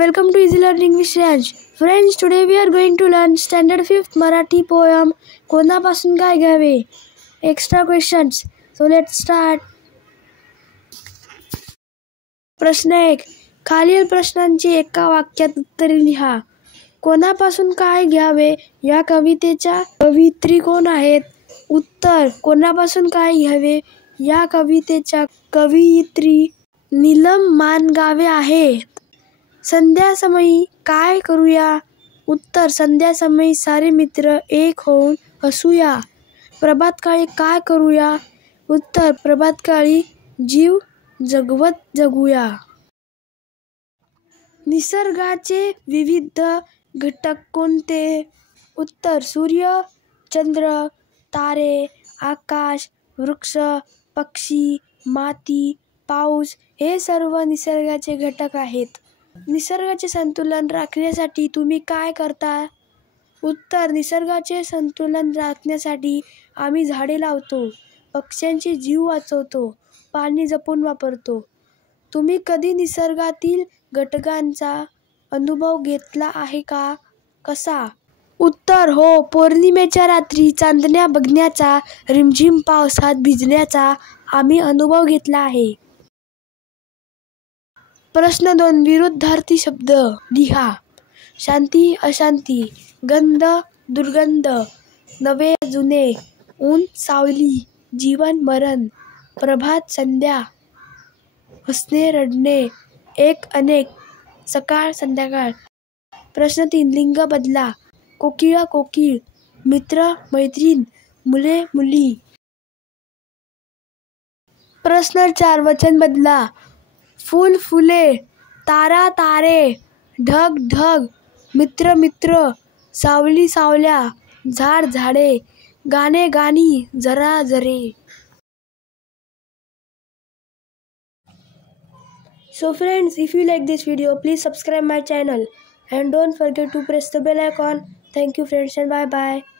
Welcome to Easy Learning with Shreyans. Friends, today we are going to learn Standard 5th Marathi poem कोणापासून काय घ्यावे. Extra questions. So let's start. प्रश्न 1. खालील प्रश्नांची एका वाक्यात उत्तरे लिहा. कोणापासून काय घ्यावे या कवितेच्या कवयित्री कोण आहेत? उत्तर. कोणापासून काय घ्यावे या कवितेच्या कवयित्री नीलम माणगावे आहेत. संध्यासमयी काय करूया? उत्तर. संध्यासमयी सारे मित्र एक होऊन हसूया. प्रभातकाळी काय करूया? उत्तर. प्रभातकाळी जीव जगवत जगूया. निसर्गाचे विविध घटक कोणते? उत्तर. सूर्य, चंद्र, तारे, आकाश, वृक्ष, पक्षी, माती, पाऊस हे सर्व निसर्गाचे घटक आहेत. निसर्गाचे संतुलन राखण्यासाठी तुम्ही काय करता? उत्तर. निसर्गाचे संतुलन राखण्यासाठी आम्ही झाडे लावतो, पक्ष्यांचे जीव वाचवतो, पाणी जपून वापरतो. तुम्ही कधी निसर्गातील घटकांचा अनुभव घेतला आहे का? कसा? उत्तर. हो. पौर्णिमेच्या रात्री चांदण्या बघण्याचा, रिमझिम पावसात भिजण्याचा आम्ही अनुभव घेतला आहे. प्रश्न 2. विरुद्धार्थी शब्द लिहा. शांती अशांती, गंध दुर्गंध, नवे जुने, ऊन सावली, जीवन मरण, प्रभात संध्या, हसणे रडणे, एक अनेक, सकाळ संध्याकाळ. प्रश्न 3. लिंग बदला. कोकिळा कोकिळ, मित्र मैत्रीण, मुले मुली. प्रश्न 4. वचन बदला. फूल फुले, तारा तारे, ढग ढग, मित्र मित्र, सावली सावल्या, झाड झाडे, गाणे गाणी, जरा जरे. So friends, if you like this video, please subscribe my channel and don't forget to press the bell icon. Thank you friends and bye bye.